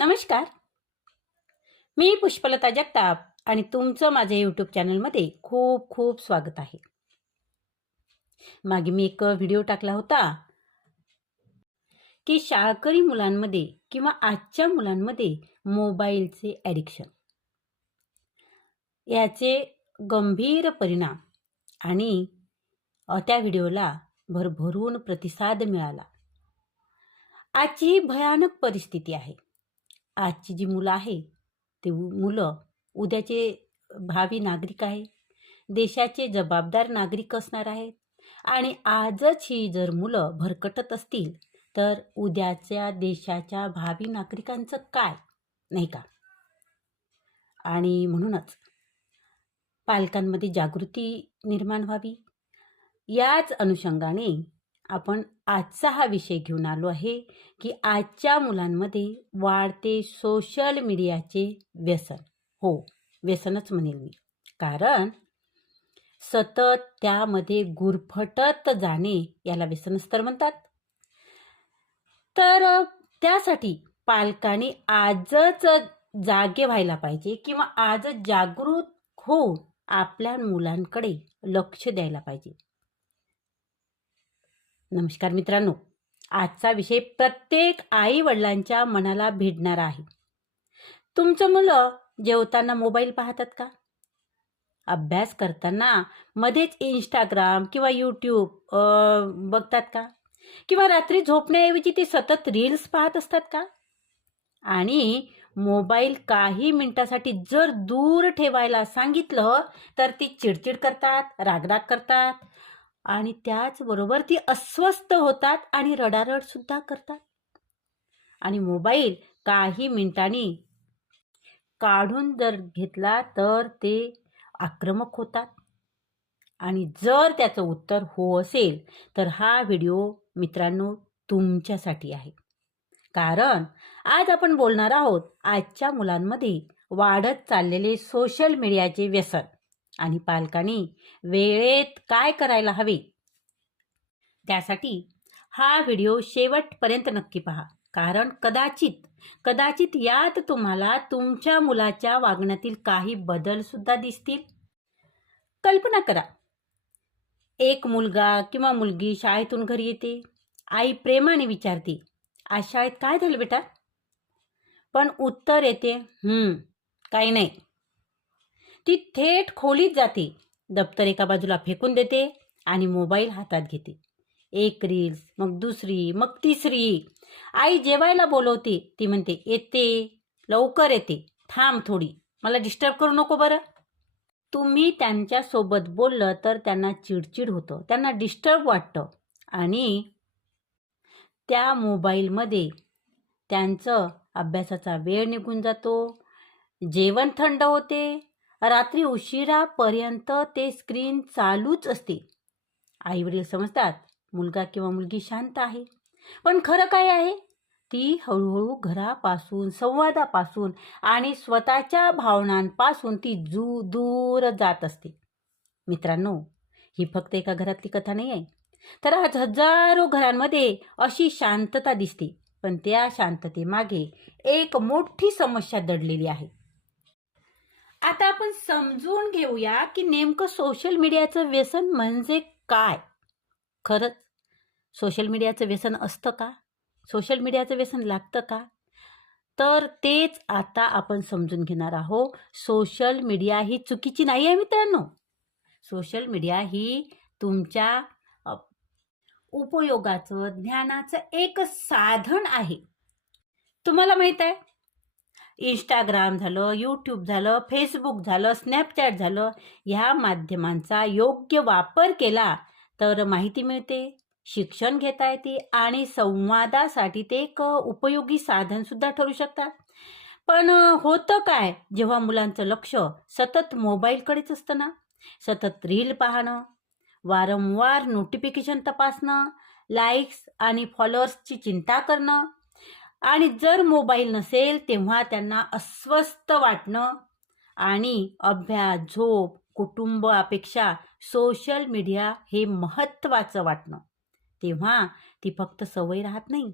नमस्कार. मी पुष्पलता जगताप आणि तुमचं माझ्या यूट्यूब चॅनलमध्ये खूप खूप स्वागत आहे. मागे मी एक व्हिडिओ टाकला होता की शाळकरी मुलांमध्ये किंवा आजच्या मुलांमध्ये मोबाईलचे ॲडिक्शन याचे गंभीर परिणाम आणि त्या व्हिडिओला भरभरून प्रतिसाद मिळाला. आजची ही भयानक परिस्थिती आहे. आजची जी मुलं आहे ते मुलं उद्याचे भावी नागरिक आहे, देशाचे जबाबदार नागरिक असणार आहेत आणि आजच ही जर मुलं भरकटत असतील तर उद्याच्या देशाच्या भावी नागरिकांचं काय, नाही का? आणि म्हणूनच पालकांमध्ये जागृती निर्माण व्हावी, याच अनुषंगाने आपण आजचा हा विषय घेऊन आलो आहे की आजच्या मुलांमध्ये वाढते सोशल मीडियाचे व्यसन. हो, व्यसनच म्हणेल मी, कारण सतत त्यामध्ये गुरफटत जाणे याला व्यसनच तर म्हणतात. तर त्यासाठी पालकांनी आजच जागे व्हायला पाहिजे किंवा आजच जागृत होऊन आपल्या मुलांकडे लक्ष द्यायला पाहिजे. नमस्कार मित्रांनो, आजचा विषय प्रत्येक आई वडिलांच्या मनाला भिडणारा आहे. तुमचं मुलं जेवताना मोबाईल पाहतात का? अभ्यास करताना मध्येच इंस्टाग्राम किंवा यूट्यूब बघतात का? किंवा रात्री झोपण्याऐवजी ते सतत रील्स पाहत असतात का? आणि मोबाईल काही मिनिटासाठी जर दूर ठेवायला सांगितलं तर ती चिडचिड करतात, रागराग करतात आणि त्याचबरोबर ती अस्वस्थ होतात आणि रडारड सुद्धा करतात. आणि मोबाईल काही मिनिटांनी काढून जर घेतला तर ते आक्रमक होतात. आणि जर त्याचं उत्तर हो असेल तर हा व्हिडिओ मित्रांनो तुमच्यासाठी आहे. कारण आज आपण बोलणार आहोत आजच्या मुलांमध्ये वाढत चाललेले सोशल मीडियाचे व्यसन आणि पालकांनी वेळेत काय करायला हवे. त्यासाठी हा व्हिडिओ शेवटपर्यंत नक्की पहा, कारण कदाचित यात तुम्हाला तुमच्या मुलाच्या वागण्यातील काही बदल सुद्धा दिसतील. कल्पना करा, एक मुलगा किंवा मुलगी शाळेतून घरी येते. आई प्रेमाने विचारते, आज शाळेत काय झालं बेटा? पण उत्तर येते काही नाही. ती थेट खोलीत जाते, दप्तर एका बाजूला फेकून देते आणि मोबाईल हातात घेते. एक रील्स, मग दुसरी, मग तिसरी. आई जेवायला बोलवते, ती म्हणते येते, लवकर येते, थांब थोडी, मला डिस्टर्ब करू नको बरं. तुम्ही त्यांच्यासोबत बोललं तर त्यांना चिडचिड होतं, त्यांना डिस्टर्ब वाटतं आणि त्या मोबाईलमध्ये त्यांचं अभ्यासाचा वेळ निघून जातो, जेवण थंड होते, रात्री उशिरापर्यंत ते स्क्रीन चालूच असते. आईवडील समजतात मुलगा किंवा मुलगी शांत आहे, पण खरं काय आहे? ती हळूहळू घरापासून, संवादापासून आणि स्वतःच्या भावनांपासून ती दूर जात असते. मित्रांनो, ही फक्त एका घरातली कथा नाही आहे, तर आज हजारो घरांमध्ये अशी शांतता दिसते. पण त्या शांततेमागे एक मोठी समस्या दडलेली आहे. आता आपण समजून घेऊया की नेमकं सोशल मीडियाचं व्यसन म्हणजे काय. खरंच सोशल मीडियाचं व्यसन असतं का? सोशल मीडियाचं व्यसन लागतं का? तर तेच आता आपण समजून घेणार आहोत. सोशल मीडिया ही चुकीची नाही आहे मित्रांनो. सोशल मीडिया ही तुमच्या उपयोगाचं, ज्ञानाचं एक साधन आहे. तुम्हाला माहित आहे, इंस्टाग्राम झालं, यूट्यूब झालं, फेसबुक झालं, स्नॅपचॅट झालं, ह्या माध्यमांचा योग्य वापर केला तर माहिती मिळते, शिक्षण घेता येते आणि संवादासाठी ते एक उपयोगी साधन सुद्धा ठरू शकतात. पण होतं काय जेव्हा मुलांचं लक्ष सतत मोबाईलकडेच असतं ना? सतत रील पाहणं, वारंवार नोटिफिकेशन तपासणं, लाईक्स आणि फॉलोअर्सची चिंता करणं आणि जर मोबाईल नसेल तेव्हा त्यांना अस्वस्थ वाटणं आणि अभ्यास, झोप, कुटुंबापेक्षा सोशल मीडिया हे महत्त्वाचं वाटणं, तेव्हा ती फक्त सवय राहत नाही,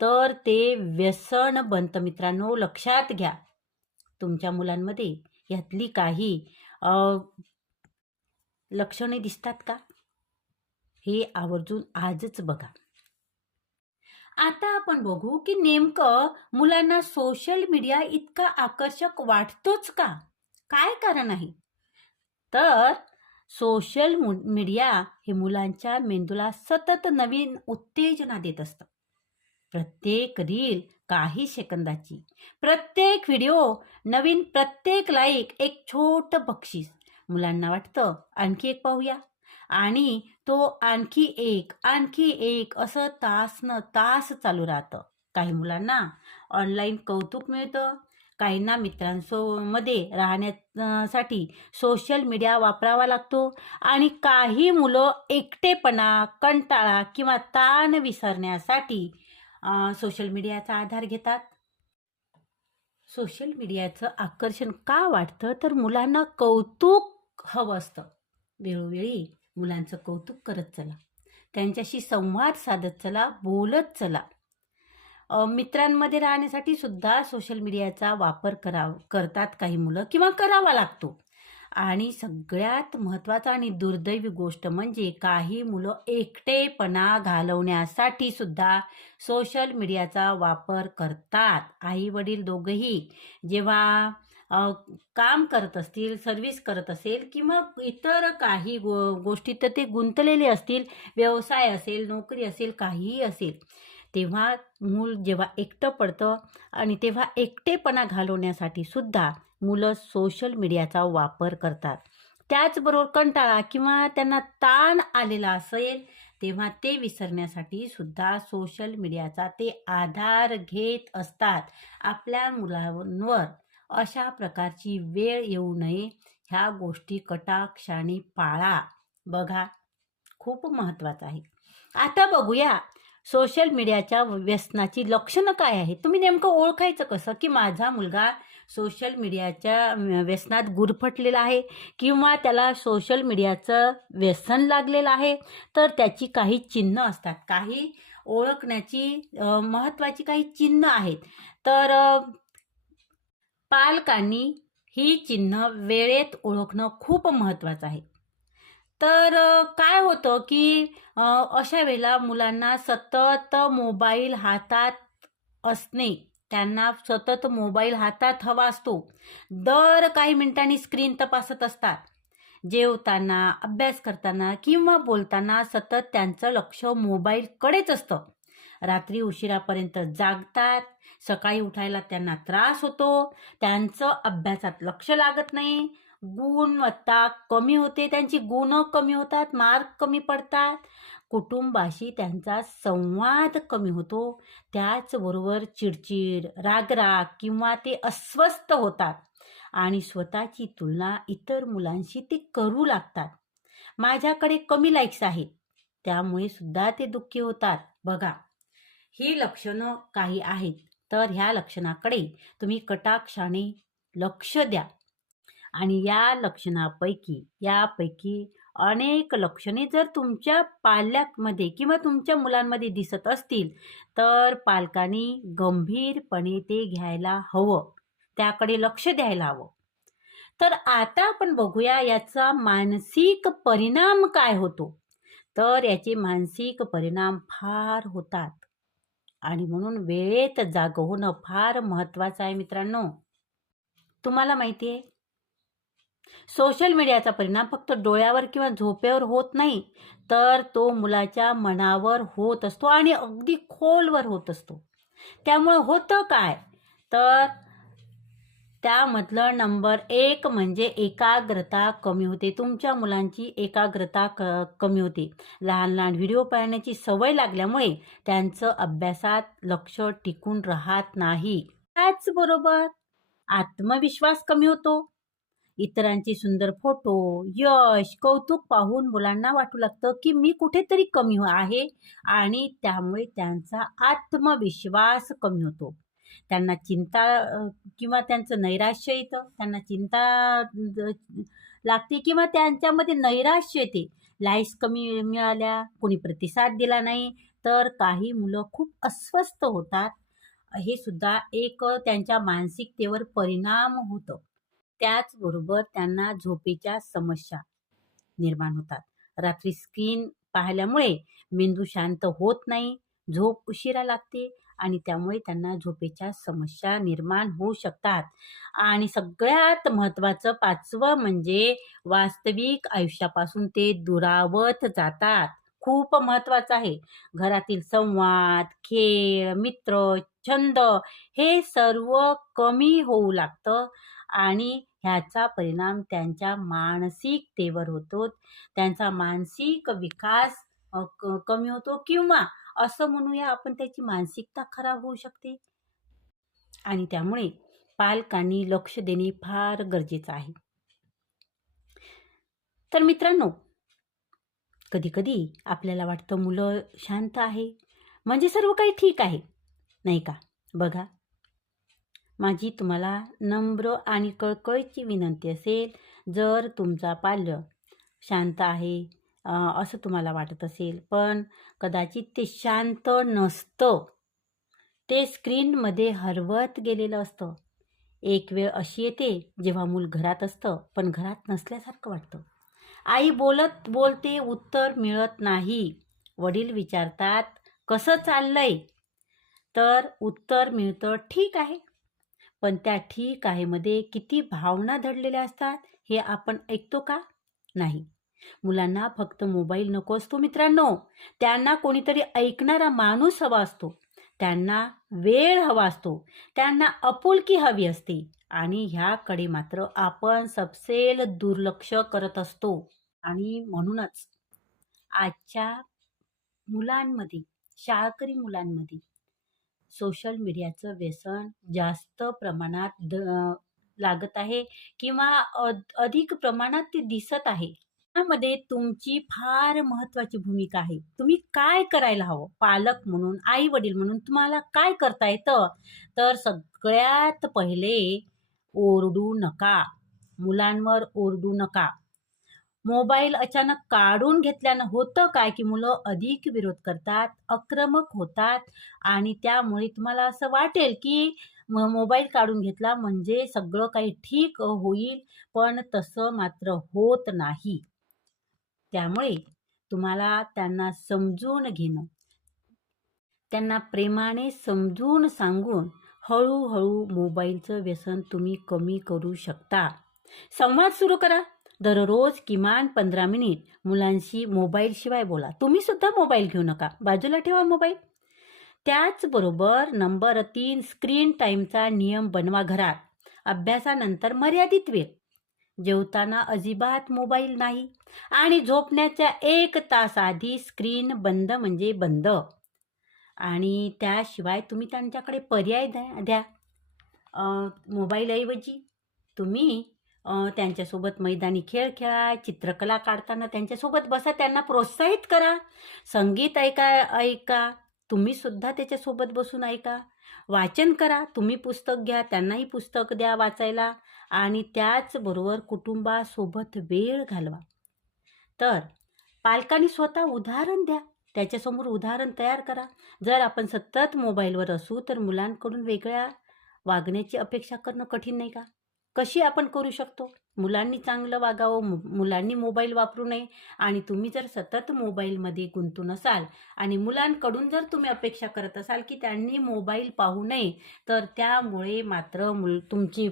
तर ते व्यसन बनतं मित्रांनो. लक्षात घ्या. तुमच्या मुलांमध्ये यातली काही अ, लक्षणे दिसतात का? हे आवर्जून आजच बघा. आता आपण बघू की नेमकं मुलांना सोशल मीडिया इतका आकर्षक वाटतोच का? काय कारण आहे? तर सोशल मीडिया हे मुलांच्या मेंदूला सतत नवीन उत्तेजना देत असतं. प्रत्येक रील काही सेकंदाची, प्रत्येक व्हिडिओ नवीन, प्रत्येक लाईक एक छोटं बक्षीस. मुलांना वाटतं आणखी एक पाहूया, आणि तो आणखी एक असं तास न तास चालू राहतं. काही मुलांना ऑनलाईन कौतुक मिळतं, काहींना मित्रांमध्ये राहण्यासाठी सोशल मीडिया वापरावा लागतो, आणि काही मुलं एकटेपणा, कंटाळा किंवा ताण विसरण्यासाठी सोशल मीडियाचा आधार घेतात. सोशल मीडियाचं आकर्षण का वाटतं? तर मुलांना कौतुक हवं असतं. वेळोवेळी मुलांचं कौतुक करत चला, त्यांच्याशी संवाद साधत चला, बोलत चला. मित्रांमध्ये राहण्यासाठी सुद्धा सोशल मीडियाचा वापर करतात काही मुलं, किंवा करावा लागतो. आणि सगळ्यात महत्त्वाचा आणि दुर्दैवी गोष्ट म्हणजे काही मुलं एकटेपणा घालवण्यासाठी सुद्धा सोशल मीडियाचा वापर करतात. आई वडील दोघंही जेव्हा काम करत असतील, सर्व्हिस करत असेल, किंवा इतर काही गोष्टीत ते गुंतलेले असतील, व्यवसाय असेल, नोकरी असेल, काहीही असेल, तेव्हा मूल जेव्हा एकटं पडतं, आणि तेव्हा एकटेपणा घालवण्यासाठी सुद्धा मुलं सोशल मीडियाचा वापर करतात. त्याचबरोबर कंटाळा किंवा त्यांना ताण आलेला असेल, तेव्हा ते विसरण्यासाठी सुद्धा सोशल मीडियाचा ते आधार घेत असतात. आपल्या मुलांवर अशा प्रकारची वेळ येऊ नये, ह्या गोष्टी कटाक्षाने पाळा. बघा, खूप महत्त्वाचं आहे. आता बघूया सोशल मीडियाच्या व्यसनाची लक्षणं काय आहेत. तुम्ही नेमकं ओळखायचं कसं की माझा मुलगा सोशल मीडियाच्या व्यसनात गुरफटलेला आहे, किंवा त्याला सोशल मीडियाचं व्यसन लागलेलं आहे? तर त्याची काही चिन्ह असतात, काही ओळखण्याची महत्त्वाची काही चिन्ह आहेत. तर पालकांनी ही चिन्ह वेळेत ओळखणं खूप महत्त्वाचं आहे. तर काय होतं की अशा वेळेला मुलांना सतत मोबाईल हातात असणे, त्यांना सतत मोबाईल हातात हवा असतो. दर काही मिनिटांनी स्क्रीन तपासत असतात. जेवताना, अभ्यास करताना किंवा बोलताना सतत त्यांचं लक्ष मोबाईलकडेच असतं. रात्री उशिरापर्यंत जागतात, सकाळी उठायला त्यांना त्रास होतो, त्यांचं अभ्यासात लक्ष लागत नाही, गुणवत्ता कमी होते, त्यांची गुण कमी होतात, मार्क कमी पडतात, कुटुंबाशी त्यांचा संवाद कमी होतो. त्याचबरोबर चिडचिड, रागराग किंवा ते अस्वस्थ होतात, आणि स्वतःची तुलना इतर मुलांशी ते करू लागतात. माझ्याकडे कमी लाईक्स आहेत, त्यामुळे सुद्धा ते दुःखी होतात. बघा, ही लक्षणं काही आहेत. तर ह्या लक्षणाकडे तुम्ही कटाक्षाने लक्ष द्या, आणि यापैकी अनेक लक्षणे जर तुमच्या पाल्यामध्ये किंवा तुमच्या मुलांमध्ये दिसत असतील, तर पालकांनी गंभीरपणे ते घ्यायला हवं, त्याकडे लक्ष द्यायला हवं. तर आता आपण बघूया याचा मानसिक परिणाम काय होतो. तर याचे मानसिक परिणाम फार होतात, आणि म्हणून वेळेत जागं होणं फार महत्त्वाचं आहे मित्रांनो. तुम्हाला माहिती आहे, सोशल मीडियाचा परिणाम फक्त डोळ्यावर किंवा झोपेवर होत नाही, तर तो मुलाच्या मनावर होत असतो, आणि अगदी खोलवर होत असतो. त्यामुळे होतं काय? तर त्यामधलं नंबर 1 म्हणजे एकाग्रता कमी होते. तुमच्या मुलांची एकाग्रता कमी होते. लहान लहान व्हिडिओ पाहण्याची सवय लागल्यामुळे त्यांचं अभ्यासात लक्ष टिकून राहत नाही. त्याचबरोबर आत्मविश्वास कमी होतो. इतरांचे सुंदर फोटो, यश, कौतुक पाहून मुलांना वाटू लागतं की मी कुठेतरी कमी आहे, आणि त्यामुळे त्यांचा आत्मविश्वास कमी होतो. त्यांना चिंता किंवा त्यांचं नैराश्य येतं. त्यांना चिंता लागते, किंवा त्यांच्यामध्ये नैराश्य येते. लाईक्स कमी मिळाल्या, कोणी प्रतिसाद दिला नाही, तर काही मुलं खूप अस्वस्थ होतात. हे सुद्धा एक त्यांच्या मानसिकतेवर परिणाम होतो. त्याचबरोबर त्यांना झोपेच्या समस्या निर्माण होतात. रात्री स्क्रीन पाहिल्यामुळे मेंदू शांत होत नाही, झोप उशिरा लागते आणि त्यामुळे त्यांना झोपेच्या समस्या निर्माण होऊ शकतात. आणि सगळ्यात महत्त्वाचं 5वं म्हणजे वास्तविक आयुष्यापासून ते दुरावत जातात. खूप महत्त्वाचं आहे. घरातील संवाद, खेळ, मित्र, छंद हे सर्व कमी होऊ लागतं आणि ह्याचा परिणाम त्यांच्या मानसिकतेवर होतो. त्यांचा मानसिक विकास कमी होतो किंवा असं म्हणूया आपण त्याची मानसिकता खराब होऊ शकते आणि त्यामुळे पालकांनी लक्ष देणे फार गरजेचं आहे. तर मित्रांनो, कधी-कधी आपल्याला वाटतं मुलं शांत आहे, म्हणजे सर्व काही ठीक आहे, नाही का? बघा, माझी तुम्हाला नम्र आणि कळकळीची विनंती असेल, जर तुमचा पाल्य शांत आहे असं तुम्हाला वाटत असेल, पण कदाचित ते शांत नसतं. ते स्क्रीनमध्ये हरवत गेलेलं असतं. एक वेळ अशी येते जेव्हा मूल घरात असतं, पण घरात नसल्यासारखं वाटतं. आई बोलते, उत्तर मिळत नाही. वडील विचारतात, "कसं चाललंय?" तर उत्तर मिळतं, "ठीक आहे." पण त्या ठीक आहे मध्ये किती भावना दडलेल्या असतात हे आपण ऐकतो का? नाही. मुलांना फक्त मोबाईल नको असतो मित्रांनो. त्यांना कोणीतरी ऐकणारा माणूस हवा असतो. त्यांना वेळ हवा असतो. त्यांना आपुलकी हवी असते आणि ह्याकडे मात्र आपण सपशेल दुर्लक्ष करत असतो. आणि म्हणूनच आजच्या मुलांमध्ये, शाळकरी मुलांमध्ये सोशल मीडियाचं व्यसन जास्त प्रमाणात लागत आहे किंवा अधिक प्रमाणात ते दिसत आहे. त्यामध्ये तुमची फार महत्त्वाची भूमिका आहे. तुम्ही काय करायला हवं? पालक म्हणून, आई-वडील म्हणून तुम्हाला काय करता येतं? तर सगळ्यात पहिले ओरडू नका. मुलांवर ओरडू नका. मोबाईल अचानक काढून घेतल्यानं होतं काय, की मुलं अधिक विरोध करतात, आक्रमक होतात आणि त्यामुळे तुम्हाला असं वाटेल, की मोबाईल काढून घेतला म्हणजे सगळं काही ठीक होईल, पण तसं मात्र होत नाही. त्यामुळे तुम्हाला त्यांना समजून घेणं, त्यांना प्रेमाने समजून सांगून हळूहळू मोबाईलचं व्यसन तुम्ही कमी करू शकता. संवाद सुरू करा. दररोज किमान 15 मिनिट मुलांशी मोबाईलशिवाय बोला. तुम्ही सुद्धा मोबाईल घेऊ नका. बाजूला ठेवा मोबाईल. त्याचबरोबर नंबर 3 स्क्रीन टाईमचा नियम बनवा घरात. अभ्यासानंतर मर्यादित वेळ. जेवताना अजिबात मोबाईल नाही आणि झोपण्याच्या 1 तास आधी स्क्रीन बंद म्हणजे बंद. आणि त्याशिवाय तुम्ही त्यांच्याकडे पर्याय द्या. मोबाईलऐवजी तुम्ही त्यांच्यासोबत मैदानी खेळ खेळा, चित्रकला काढताना त्यांच्यासोबत बसा, त्यांना प्रोत्साहित करा. संगीत ऐका, तुम्ही सुद्धा त्याच्यासोबत बसून ऐका. वाचन करा, तुम्ही पुस्तक घ्या, त्यांनाही पुस्तक द्या वाचायला आणि त्याचबरोबर कुटुंबासोबत वेळ घालवा. तर पालकांनी स्वतः उदाहरण द्या. त्याच्यासमोर उदाहरण तयार करा. जर आपण सतत मोबाईलवर असू तर मुलांकडून वेगळ्या वागण्याची अपेक्षा करणं कठीण नाही का? कशी आपण करू शकतो? मुलांनी चांगलं वागावं, मुलांनी मोबाईल वापरू नये आणि तुम्ही जर सतत मोबाईलमध्ये गुंतून असाल आणि मुलांकडून जर तुम्ही अपेक्षा करत असाल की त्यांनी मोबाईल पाहू नये, तर त्यामुळे मात्र तुमची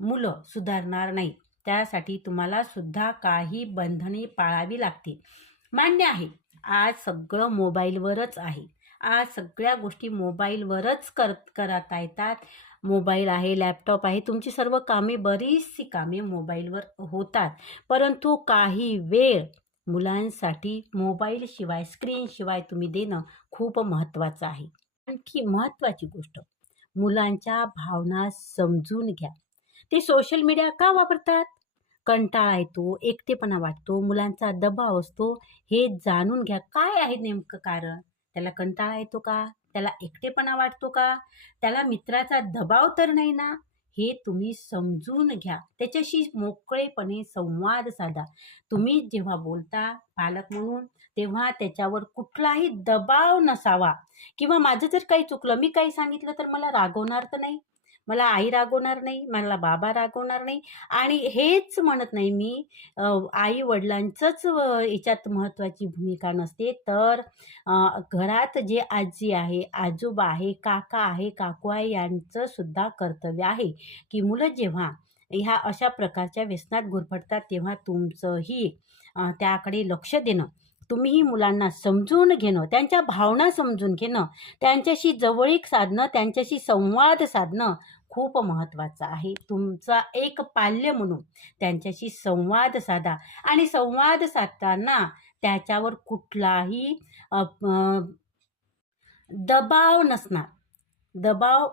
मुलं सुधारणार नाही. त्यासाठी तुम्हाला सुद्धा काही बंधने पाळावी लागतील. मान्य आहे, आज सगळं मोबाईलवरच आहे. आज सगळ्या गोष्टी मोबाईलवरच करता येतात. मोबाईल आहे, लॅपटॉप आहे, तुमची सर्व कामे, बरीचशी कामे मोबाईलवर होतात. परंतु काही वेळ मुलांसाठी मोबाईलशिवाय, स्क्रीनशिवाय तुम्ही देणं खूप महत्त्वाचं आहे. आणखी महत्त्वाची गोष्ट, मुलांच्या भावना समजून घ्या. ते सोशल मीडिया का वापरतात? कंटाळा येतो, एकटेपणा वाटतो, मुलांचा दबाव असतो, हे जाणून घ्या. काय आहे नेमकं कारण? त्याला कंटाळा येतो का? त्याला एकटेपणा वाटतो का? त्याला मित्राचा दबाव तर नाही ना? हे तुम्ही समजून घ्या. त्याच्याशी मोकळेपणे संवाद साधा. तुम्ही जेव्हा बोलता पालक म्हणून, तेव्हा त्याच्यावर कुठलाही दबाव नसावा किंवा माझं जर काही चुकलं, मी काही सांगितलं तर मला रागवणार तर नाही. मला आई रागवणार नाही, मला बाबा रागवणार नाही आणि हेच म्हणत नाही मी आई-वडिलांचंच याच्यात महत्त्वाची भूमिका नसते, तर घरात जे आजी आहे, आजोबा आहे, काका आहे, काकू आहे यांचं सुद्धा कर्तव्य आहे, की मुलं जेव्हा ह्या अशा प्रकारच्या व्यसनात गुरफटतात तेव्हा तुमचंही त्याकडे लक्ष देणं, तुम्हीही मुलांना समजून घेणं, त्यांच्या भावना समजून घेणं, त्यांच्याशी जवळीक साधणं, त्यांच्याशी संवाद साधणं खूप महत्त्वाचं आहे. तुमचा एक पाल्य म्हणून त्यांच्याशी संवाद साधा आणि संवाद साधताना त्याच्यावर कुठलाही अ, अ, दबाव नसणार. दबाव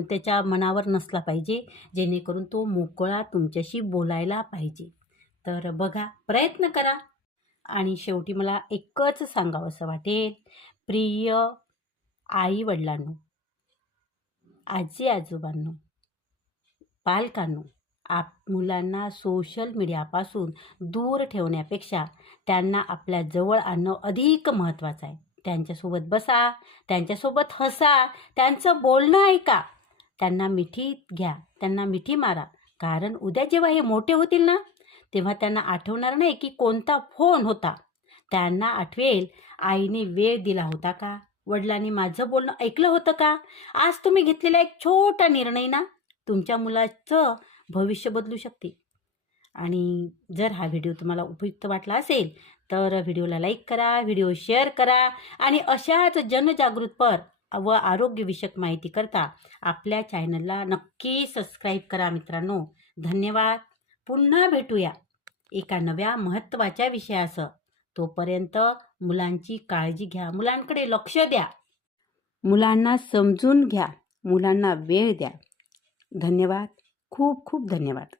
त्याच्या मनावर नसला पाहिजे, जेणेकरून तो मोकळा तुमच्याशी बोलायला पाहिजे. तर बघा, प्रयत्न करा आणि शेवटी मला एकच सांगावसं वाटेल, प्रिय आई-वडिलांनो, आजी-आजोबांनो, पालकांनो, मुलांना सोशल मीडियापासून दूर ठेवण्यापेक्षा त्यांना आपल्या जवळ आणणं अधिक महत्त्वाचं आहे. त्यांच्यासोबत बसा, त्यांच्यासोबत हसा, त्यांचं बोलणं ऐका, त्यांना मिठी घ्या, त्यांना मिठी मारा. कारण उद्या जेव्हा हे मोठे होतील ना, तेव्हा त्यांना आठवणार नाही की कोणता फोन होता. त्यांना आठवेल, आईने वेळ दिला होता का? वडिलांनी माझं बोलणं ऐकलं होतं का? आज तुम्ही घेतलेला एक छोटा निर्णय ना, तुमच्या मुलाचं भविष्य बदलू शकते. आणि जर हा व्हिडिओ तुम्हाला उपयुक्त वाटला असेल तर व्हिडिओला लाईक करा, व्हिडिओ शेअर करा आणि अशाच जनजागृतपर व आरोग्यविषयक माहिती करता आपल्या चॅनलला नक्की सबस्क्राईब करा मित्रांनो. धन्यवाद. पुन्हा भेटूया एका नव्या महत्त्वाच्या विषयासह. तोपर्यंत मुलांची काळजी घ्या, मुलांकडे लक्ष द्या, मुलांना समजून घ्या, मुलांना वेळ द्या. धन्यवाद. खूप खूप धन्यवाद.